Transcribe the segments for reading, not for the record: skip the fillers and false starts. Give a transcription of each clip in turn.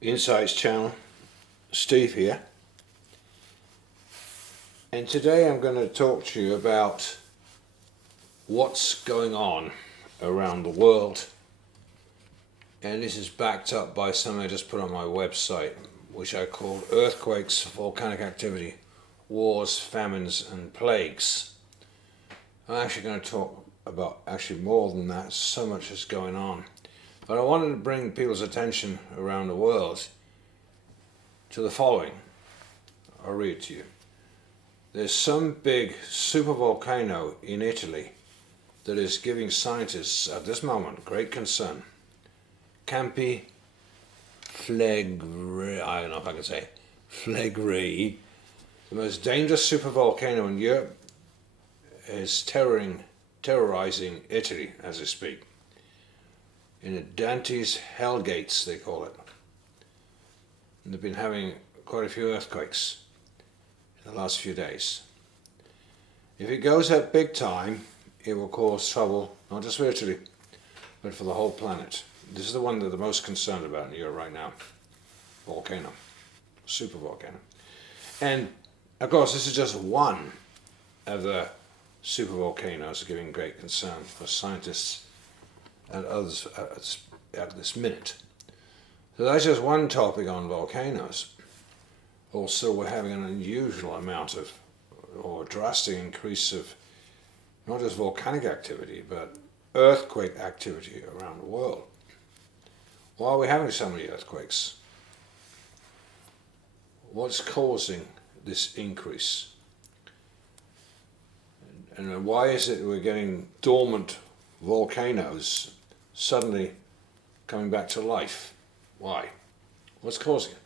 Insights channel, Steve here, and today I'm going to talk to you about what's going on around the world, and this is backed up by something I just put on my website, which I called Earthquakes, Volcanic Activity, Wars, Famines and Plagues. I'm actually going to talk about more than that. So much is going on. But I wanted to bring people's attention around the world to the following. I'll read it to you. There's some big supervolcano in Italy that is giving scientists at this moment great concern. Campi Flegrei, I don't know if I can say Flegrei, the most dangerous supervolcano in Europe, is terrorizing Italy as we speak. In the Dante's Hell Gates, they call it. And they've been having quite a few earthquakes in the last few days. If it goes up big time, it will cause trouble, not just for Italy, but for the whole planet. This is the one that they're most concerned about in Europe right now. Volcano. Supervolcano. And, of course, this is just one of the supervolcanoes giving great concern for scientists and others at this minute. So that's just one topic on volcanoes. Also, we're having an unusual amount of, or drastic increase of, not just volcanic activity, but earthquake activity around the world. Why are we having so many earthquakes? What's causing this increase? And why is it we're getting dormant volcanoes suddenly coming back to life? Why? What's causing it?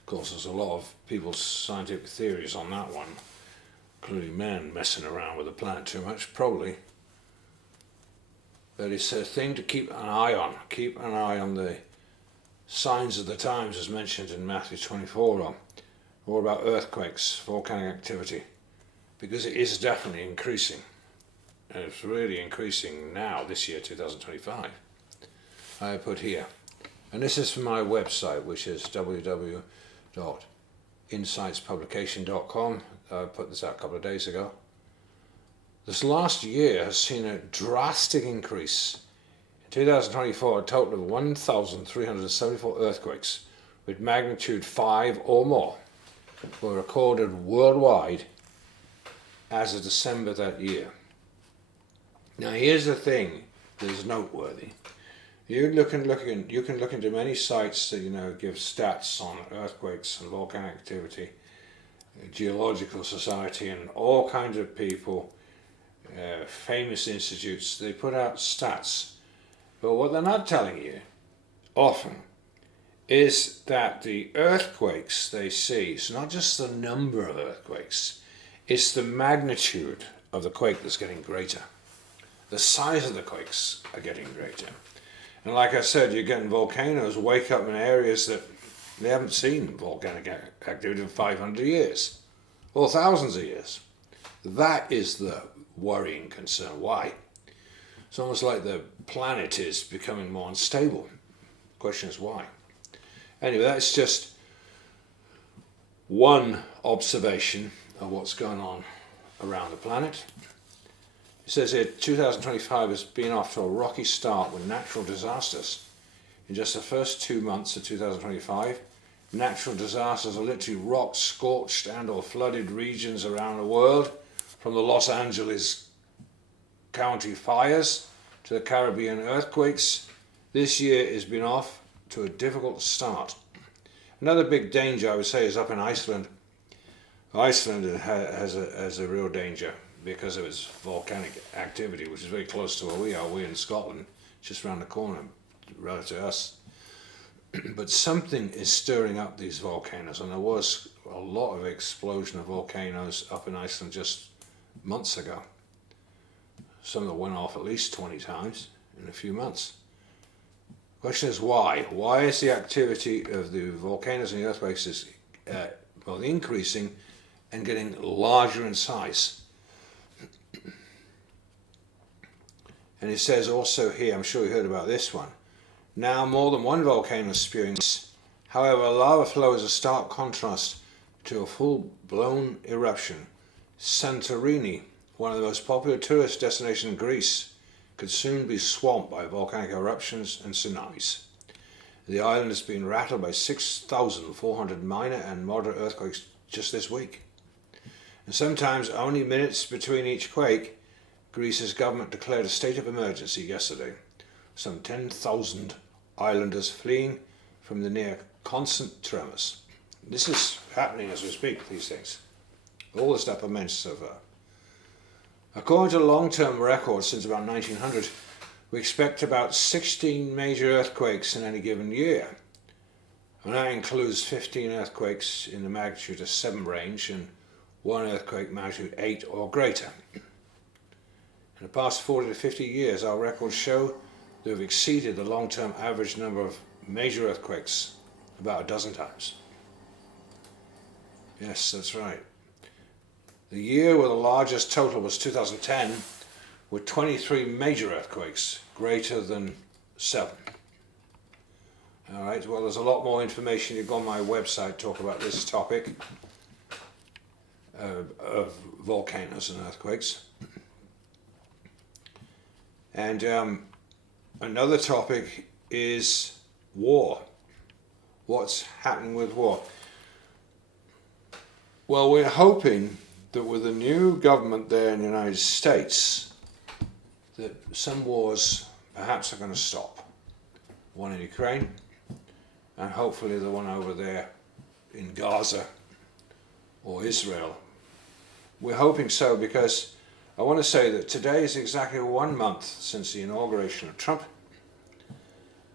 Of course, there's a lot of people's scientific theories on that one, including man messing around with the planet too much, probably. But it's a thing to keep an eye on. Keep an eye on the signs of the times, as mentioned in Matthew 24, or about earthquakes, volcanic activity, because it is definitely increasing. And it's really increasing now, this year, 2025. I put here. And this is from my website, which is www.insightspublication.com. I put this out a couple of days ago. This last year has seen a drastic increase. In 2024, a total of 1,374 earthquakes with magnitude 5 or more were recorded worldwide as of December that year. Now here's the thing that is noteworthy. You can look into many sites that give stats on earthquakes and volcanic activity, Geological Society, and all kinds of people, famous institutes. They put out stats, but what they're not telling you often is that the earthquakes they see, it's not just the number of earthquakes, it's the magnitude of the quake that's getting greater. The size of the quakes are getting greater. And like I said, you're getting volcanoes wake up in areas that they haven't seen volcanic activity in 500 years, or thousands of years. That is the worrying concern. Why? It's almost like the planet is becoming more unstable. The question is why? Anyway, that's just one observation of what's going on around the planet. It says here 2025 has been off to a rocky start with natural disasters. In just the first 2 months of 2025, natural disasters are literally rock scorched and or flooded regions around the world, from the Los Angeles County fires to the Caribbean earthquakes. This year has been off to a difficult start. Another big danger, I would say, is up in Iceland. Iceland has a real danger because of its volcanic activity, which is very close to where we are. We're in Scotland, just around the corner, relative to us. But something is stirring up these volcanoes, and there was a lot of explosion of volcanoes up in Iceland just months ago. Some of them went off at least 20 times in a few months. The question is why? Why is the activity of the volcanoes and the earthquakes increasing and getting larger in size? And it says also here, I'm sure you heard about this one, Now more than one volcano is spewing. However, lava flow is a stark contrast to a full-blown eruption. Santorini, one of the most popular tourist destinations in Greece, could soon be swamped by volcanic eruptions and tsunamis. The island has been rattled by 6,400 minor and moderate earthquakes just this week. And sometimes only minutes between each quake, Greece's government declared a state of emergency yesterday. Some 10,000 islanders fleeing from the near constant tremors. This is happening as we speak, these things. All the stuff I mentioned so far. According to long-term records since about 1900, we expect about 16 major earthquakes in any given year. And that includes 15 earthquakes in the magnitude of 7 range and 1 earthquake magnitude 8 or greater. In the past 40 to 50 years, our records show that we've exceeded the long-term average number of major earthquakes about a dozen times. Yes, that's right. The year with the largest total was 2010, with 23 major earthquakes, greater than 7. Alright, well there's a lot more information. You can go on my website, talk about this topic of volcanoes and earthquakes. And another topic is war. What's happening with war? Well, we're hoping that with the new government there in the United States, that some wars perhaps are going to stop. One in Ukraine, and hopefully the one over there in Gaza or Israel. We're hoping so because I want to say that today is exactly 1 month since the inauguration of Trump,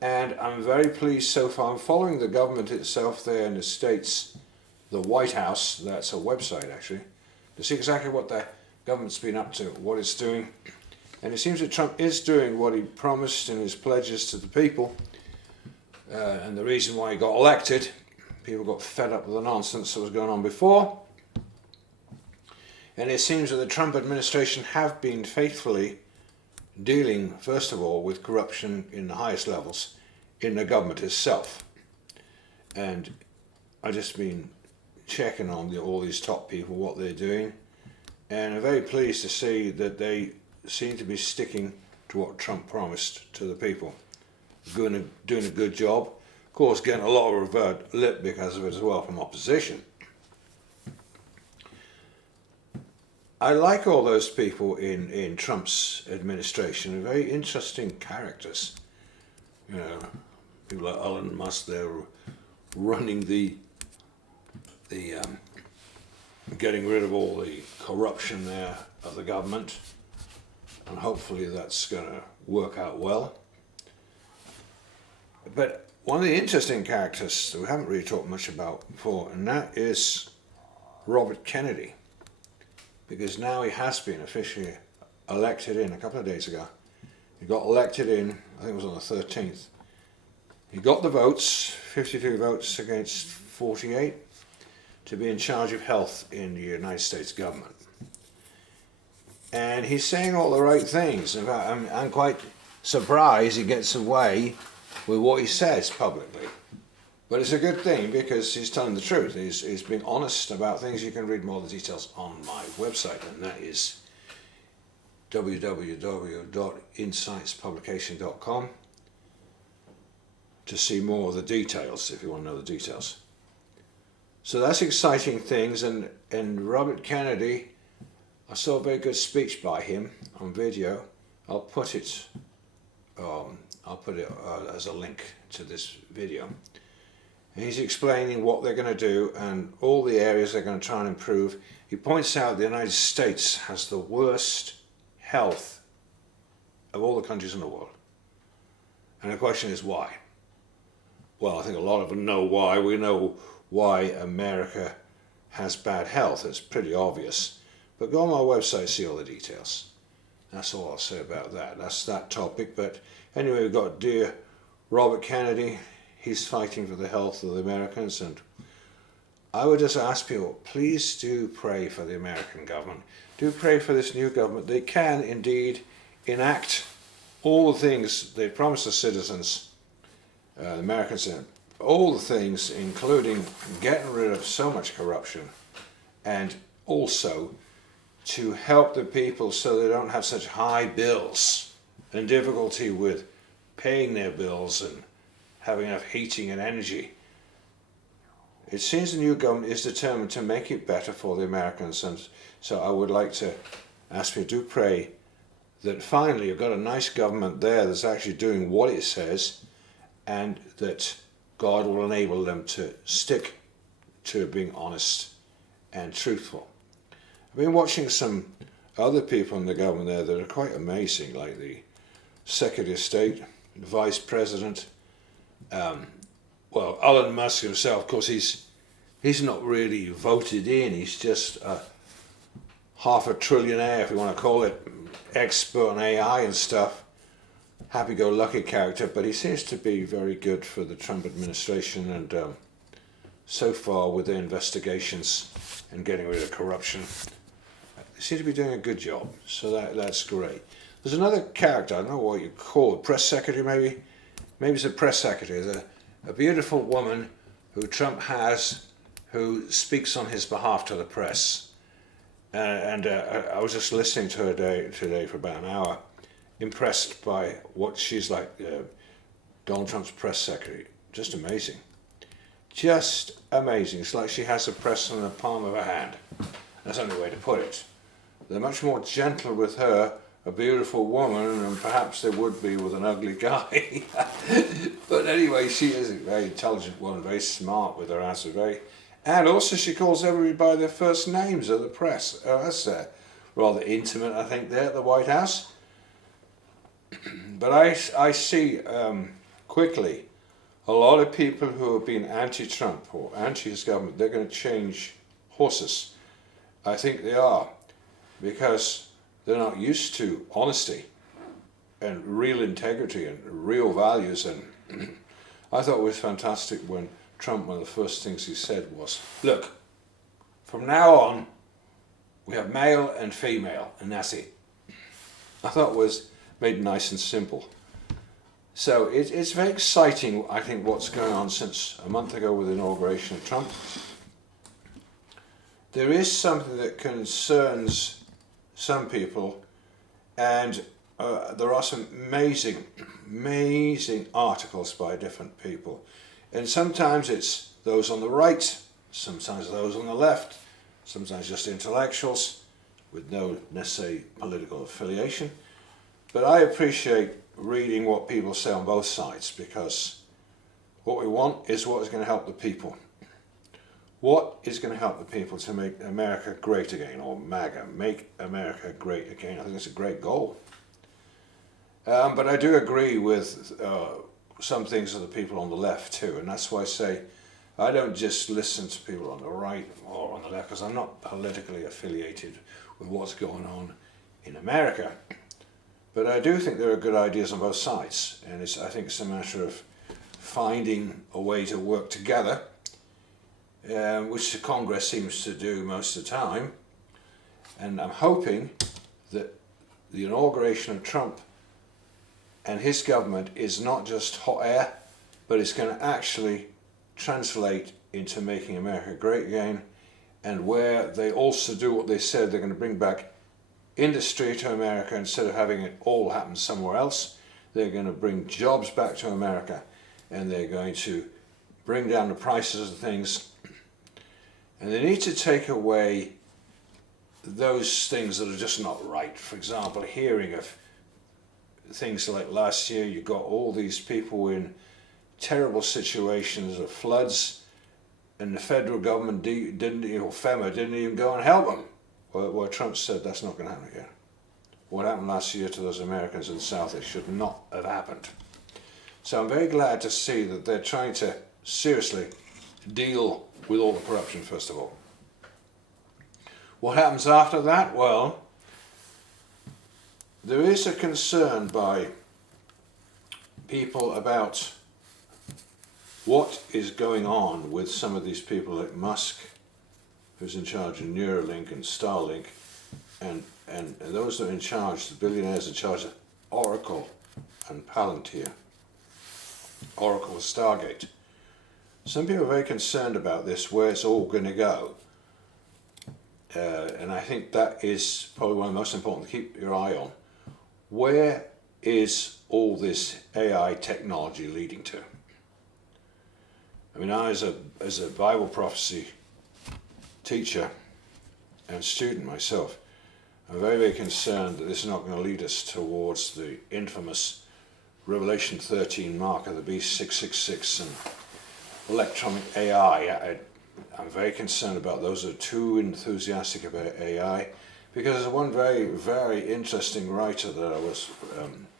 and I'm very pleased so far. I'm following the government itself there in the States, the White House, that's a website actually, to see exactly what the government's been up to, what it's doing. And it seems that Trump is doing what he promised in his pledges to the people. And the reason why he got elected, people got fed up with the nonsense that was going on before. And it seems that the Trump administration have been faithfully dealing, first of all, with corruption in the highest levels in the government itself. And I've just been checking on all these top people, what they're doing. And I'm very pleased to see that they seem to be sticking to what Trump promised to the people. Doing a good job. Of course, getting a lot of revert lip because of it as well from opposition. I like all those people in Trump's administration. They're very interesting characters. You know, people like Elon Musk, they're running the getting rid of all the corruption there of the government. And hopefully that's going to work out well. But one of the interesting characters that we haven't really talked much about before, and that is Robert Kennedy. Because now he has been officially elected in a couple of days ago. He got elected in, I think it was on the 13th. He got the votes, 52 votes against 48, to be in charge of health in the United States government. And he's saying all the right things. In fact, I'm quite surprised he gets away with what he says publicly. But it's a good thing because he's telling the truth. He's being honest about things. You can read more of the details on my website, and that is www.insightspublication.com to see more of the details if you want to know the details. So that's exciting things, and Robert Kennedy, I saw a very good speech by him on video. I'll put it as a link to this video. And he's explaining what they're going to do and all the areas they're going to try and improve. He points out the United States has the worst health of all the countries in the world. And the question is why? Well, I think a lot of them know why. We know why America has bad health. It's pretty obvious. But go on my website, see all the details. That's all I'll say about that. That's that topic. But anyway, we've got dear Robert Kennedy. He's fighting for the health of the Americans. And I would just ask people, please do pray for the American government. Do pray for this new government. They can indeed enact all the things they promised the citizens the Americans in all the things, including getting rid of so much corruption, and also to help the people so they don't have such high bills and difficulty with paying their bills and having enough heating and energy. It seems the new government is determined to make it better for the Americans, and so I would like to ask you to pray that finally you've got a nice government there that's actually doing what it says, and that God will enable them to stick to being honest and truthful. I've been watching some other people in the government there that are quite amazing, like the Secretary of State, the Vice President, well, Elon Musk himself. Of course, he's not really voted in. He's just a half a trillionaire, if you want to call it, expert on AI and stuff. Happy-go-lucky character, but he seems to be very good for the Trump administration, and so far with their investigations and getting rid of corruption, they seem to be doing a good job, so that's great. There's another character, I don't know what you call it, press secretary maybe? Maybe it's a press secretary. There's a beautiful woman who Trump has, who speaks on his behalf to the press. And I was just listening to her today for about an hour, impressed by what she's like, Donald Trump's press secretary. Just amazing. Just amazing. It's like she has the press in the palm of her hand. That's the only way to put it. They're much more gentle with her, a beautiful woman, and perhaps they would be with an ugly guy. But anyway, she is a very intelligent woman, very smart with her answers, and also she calls everybody by their first names of the press. That's rather intimate, I think, there at the White House. But I see quickly a lot of people who have been anti-Trump or anti-his government, they're going to change horses. I think they are, because they're not used to honesty and real integrity and real values. And I thought it was fantastic when Trump, one of the first things he said was, look, from now on, we have male and female, and that's it. I thought it was made nice and simple. So it's very exciting, I think, what's going on since a month ago with the inauguration of Trump. There is something that concerns some people, and there are some amazing articles by different people. And sometimes it's those on the right, sometimes those on the left, sometimes just intellectuals with no necessary political affiliation. But I appreciate reading what people say on both sides, because what we want is what is going to help the people. What is going to help the people to make America great again, or MAGA, make America great again? I think it's a great goal. But I do agree with some things of the people on the left too, and that's why I say I don't just listen to people on the right or on the left, because I'm not politically affiliated with what's going on in America. But I do think there are good ideas on both sides, and I think it's a matter of finding a way to work together, which the Congress seems to do most of the time. And I'm hoping that the inauguration of Trump and his government is not just hot air, but it's going to actually translate into making America great again, and where they also do what they said, they're going to bring back industry to America instead of having it all happen somewhere else. They're going to bring jobs back to America, and they're going to bring down the prices of things, and they need to take away those things that are just not right. For example, hearing of things like last year, you got all these people in terrible situations of floods, and the federal government FEMA didn't even go and help them. Well, Trump said that's not going to happen again. What happened last year to those Americans in the South, it should not have happened. So I'm very glad to see that they're trying to seriously deal with all the corruption, first of all. What happens after that? Well, there is a concern by people about what is going on with some of these people like Musk, who's in charge of Neuralink and Starlink, and those that are in charge, the billionaires in charge of Oracle and Palantir. Oracle Stargate. Some people are very concerned about this, where it's all going to go. And I think that is probably one of the most important to keep your eye on. Where is all this AI technology leading to? I mean, I as a Bible prophecy teacher and student myself, I'm very, very concerned that this is not going to lead us towards the infamous Revelation 13 mark of the beast 666 and electronic AI. I'm very concerned about those who are too enthusiastic about AI, because there's one very, very interesting writer that I was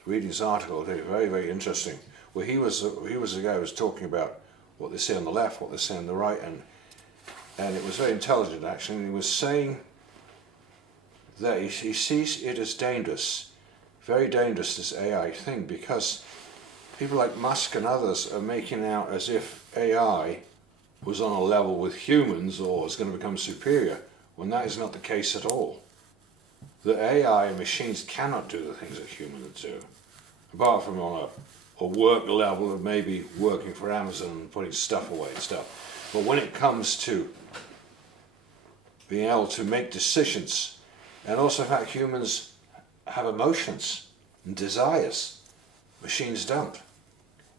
reading his article today, very, very interesting, where he was the guy who was talking about what they say on the left, what they say on the right, and it was very intelligent actually, and he was saying that he sees it as dangerous, very dangerous, this AI thing, because people like Musk and others are making out as if AI was on a level with humans or is going to become superior, when that is not the case at all. The AI and machines cannot do the things that humans do, apart from on a work level of maybe working for Amazon and putting stuff away and stuff. But when it comes to being able to make decisions, and also the fact humans have emotions and desires, machines don't.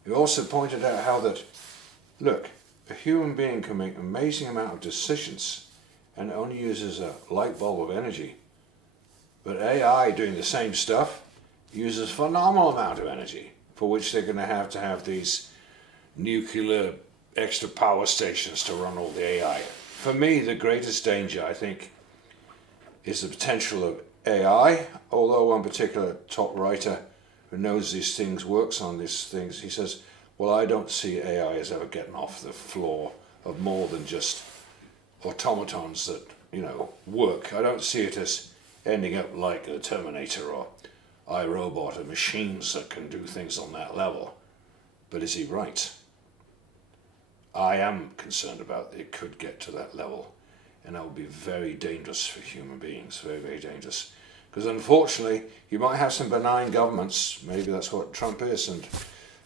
You also pointed out how that, look, a human being can make an amazing amount of decisions and only uses a light bulb of energy. But AI doing the same stuff uses a phenomenal amount of energy, for which they're going to have these nuclear extra power stations to run all the AI. For me, the greatest danger, I think, is the potential of AI, although one particular top writer who knows these things, works on these things, he says, well, I don't see AI as ever getting off the floor of more than just automatons that, work. I don't see it as ending up like a Terminator or iRobot, or machines that can do things on that level. But is he right? I am concerned about it could get to that level, and that would be very dangerous for human beings, very, very dangerous. Because unfortunately, you might have some benign governments, maybe that's what Trump is, and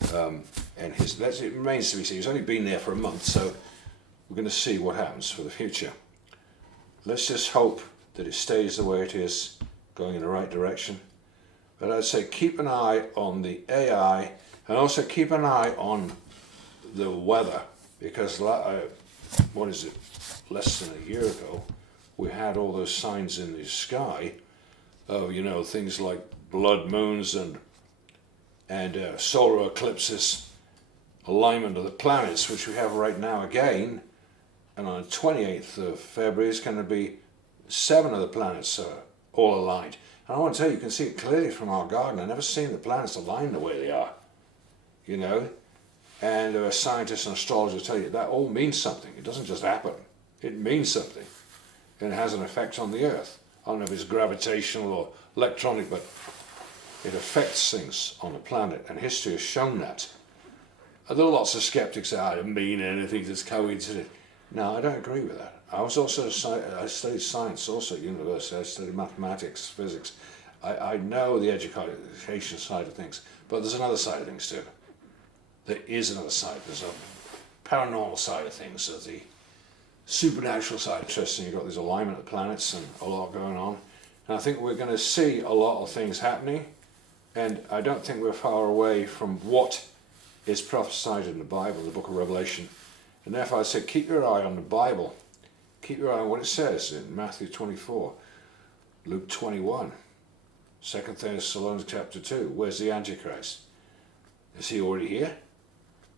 it remains to be seen. He's only been there for a month, so we're going to see what happens for the future. Let's just hope that it stays the way it is, going in the right direction. But I'd say keep an eye on the AI, and also keep an eye on the weather, because less than a year ago, we had all those signs in the sky of, things like blood moons and solar eclipses, alignment of the planets, which we have right now again. And on the 28th of February, it's going to be 7 of the planets all aligned. And I want to tell you, you can see it clearly from our garden. I've never seen the planets aligned the way they are, And there are scientists and astrologers tell you that all means something. It doesn't just happen. It means something. And it has an effect on the Earth. I don't know if it's gravitational or electronic, but it affects things on the planet, and history has shown that. There are lots of skeptics that don't mean anything, that's coincidence. No, I don't agree with that. I studied science also at university. I studied mathematics, physics. I know the education side of things, but there's another side of things too. There is another side. There's a paranormal side of things, there's the supernatural side. Interesting, you've got this alignment of planets and a lot going on. And I think we're going to see a lot of things happening, and I don't think we're far away from what is prophesied in the Bible, the book of Revelation. And therefore I say keep your eye on the Bible. Keep your eye on what it says in Matthew 24, Luke 21, 2 Thessalonians chapter 2. Where's the Antichrist? Is he already here?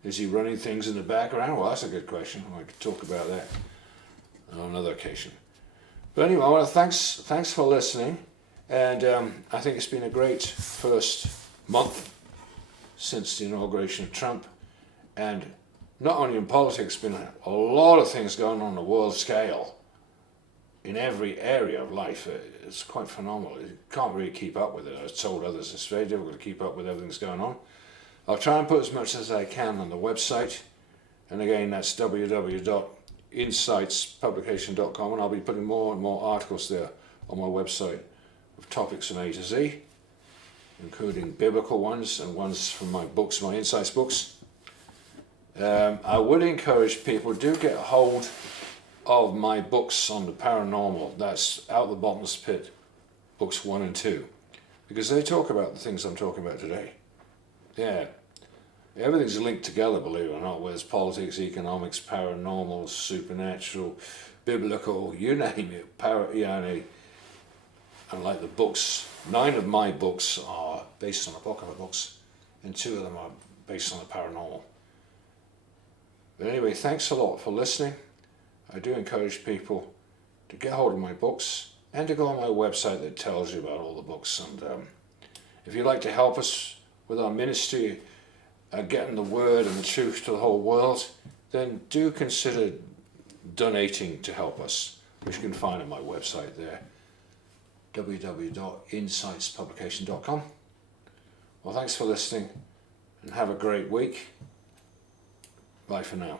Is he running things in the background? Well, that's a good question. I could talk about that on another occasion. But anyway, well, thanks for listening. And I think it's been a great first month since the inauguration of Trump. And not only in politics, been a lot of things going on a world scale in every area of life. It's quite phenomenal. You can't really keep up with it. I've told others it's very difficult to keep up with everything that's going on. I'll try and put as much as I can on the website. And again, that's www.insightspublication.com, and I'll be putting more and more articles there on my website of topics from A to Z, including biblical ones and ones from my books, my Insights books. I would encourage people, do get a hold of my books on the paranormal. That's Out the Bottomless Pit, books 1 and 2, because they talk about the things I'm talking about today. Yeah, everything's linked together, believe it or not, whether it's politics, economics, paranormal, supernatural, biblical, you name it. And like the books, 9 of my books are based on apocryphal books, and 2 of them are based on the paranormal. But anyway, thanks a lot for listening. I do encourage people to get hold of my books and to go on my website that tells you about all the books. And if you'd like to help us with our ministry, getting the word and the truth to the whole world, then do consider donating to help us, which you can find on my website there, www.insightspublication.com. Well, thanks for listening and have a great week. Bye for now.